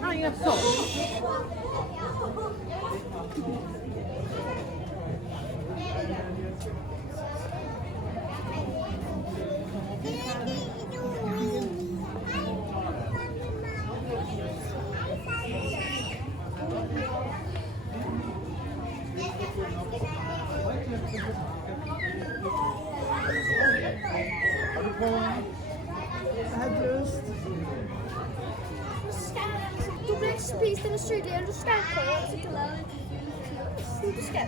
Nej, jeg så. Har du prøvet? Jeg har lyst. Du bliver ikke spist, den er syg, eller du skal prøve, så kan lave det. Du skal.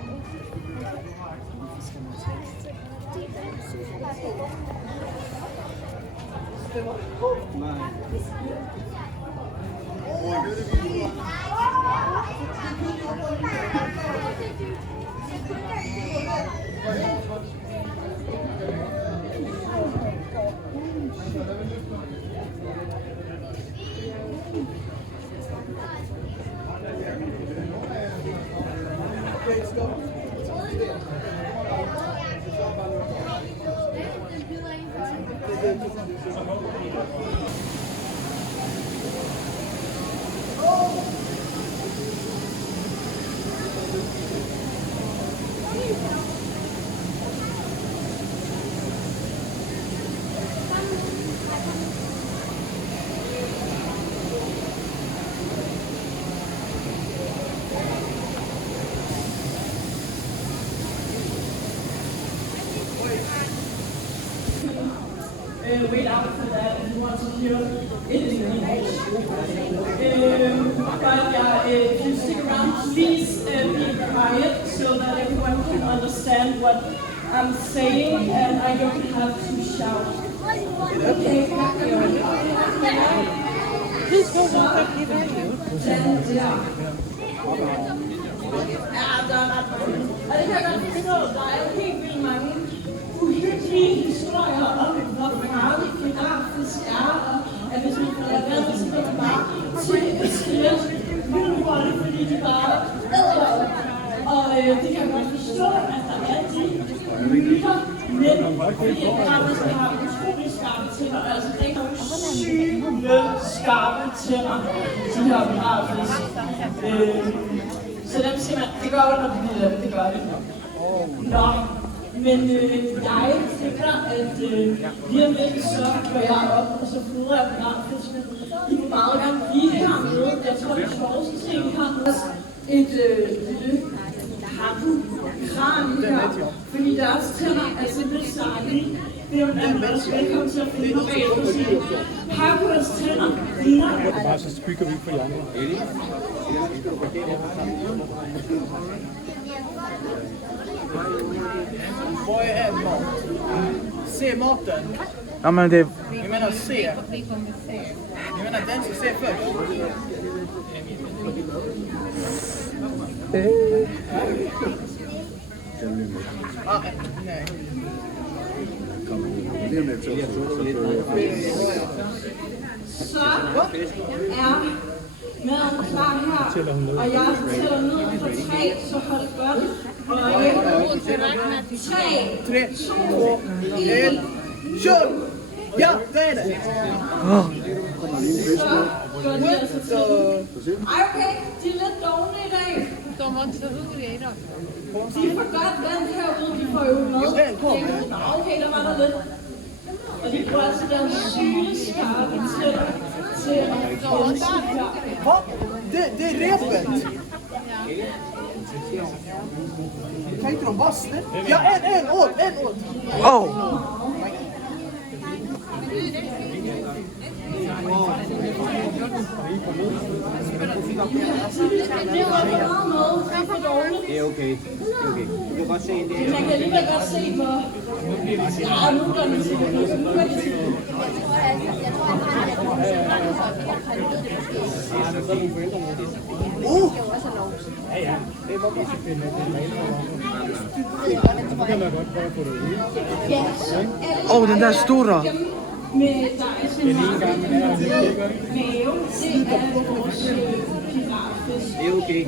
Wait out for that if you want to hear it in English. But if you stick around, please be quiet so that everyone can understand what I'm saying and I don't have to shout. Okay. Please go over and give it you. Ja, der er ret mange. Og det kan jeg godt forstå, der er jo helt vildt mange uhyggelige historier om, hvor farligt geografisk er, og at hvis man får lavet, så kan man bare til et skridt lynhurtigt, fordi de bare æder op. Og det kan jeg godt forstå, at der er de myter, men fordi geografisk har utrolig skarpe tænder, altså det er syge skarpe tænder, de her geografisk. Så dem siger man, det gør jo, når det bliver det gør det. Nå, men jeg tænker, at lige om lidt, så går jeg op, og så fodrer jeg piratfiskene. I må meget gerne blive hernede. Jeg tror, det er sjoveste ting her. Et lille kran her, fordi deres tænder er simpelthen særlige. Det er jo en også velkommen til at finde på bag og sige, Harkurs tænder ligner. Bare så bygger vi på januar. Vad är mat? Se maten. Ja, men det... Jag menar se. Jag menar den som ser först. Ah, nej. Så er maden klar her, og jeg tæller ned fra 3, så hold godt. Og 3, 2, 1, kör! Ja, det är det! så går de altså til. Ej, okay, de er lidt dogne i dag. De var inte så hungriga idag. De får godt vand herude, de får jo mad. Nå, okay, der var der lidt. Og de bruger altså deres syleskarpe til at rense her. Va? Det är repet! Tänkte de vassle? Ja, en åt! Oh! Det er okay. Du kan godt se det. Man kan alligevel godt se, hvor... Ja, nu gør man sig det. Nu gør det sig det. Oh, den der stora! Med dejsen mave, det er vores piratfisk. Det er okay.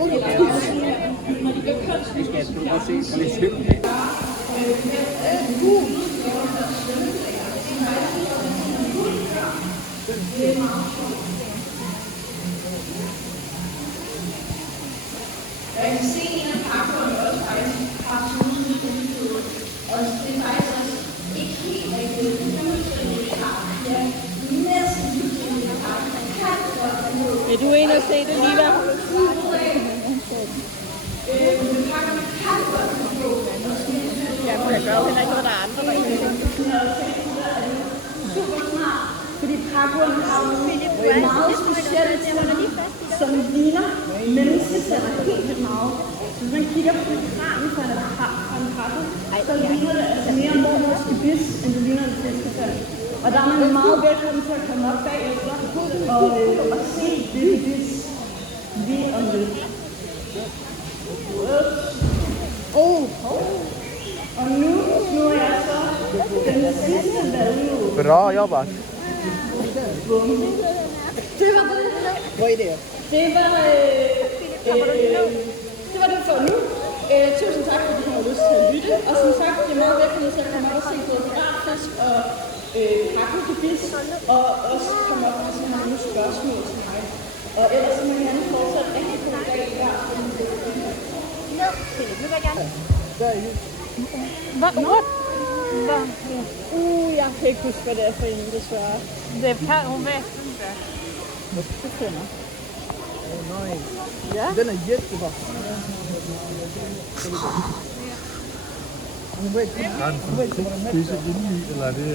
Når de bliver købt, Det skal du godt se. Og lidt slip. Jeg kan se en af pakkerne også faktisk har tusind udfyldet. Og det er faktisk også ikke helt rigtigt. Det har jeg næsten udfyldet i pakken. Man kan godt nå. Vil du ind og se det, Lila? Pakkerne kan godt nå. Ja, for jeg gør jo heller ikke noget, der er andre, der ikke vil. Super smart. Fordi pakkerne har nogle meget specielle ting, som ligner menneskeceller helt vildt meget. Så hvis man kigger på kranen fra en pakke, så ligner det altså mere mormors gebis, end det ligner en fiskecelle. Og der er man meget velkommen til at komme op bagefter og se det gebis lige om lidt. Og nu er jeg så den sidste value. Bra jobbat. Vad är det? Det var det for nu. Tusind tak, fordi I har lyst til at lytte. Og som sagt, det er meget velkommen til at komme op og se både piratfisk og pakkegebis. Og også komme op og have nogle spørgsmål til mig. Og ellers så må I gerne fortsætte rigtig god dag i hvert fald. Nu vil jeg gerne. Hvad? Jeg kan ikke huske, hvad det er for en, desværre. Det kan hun være. Den är jättebra. Eller er det...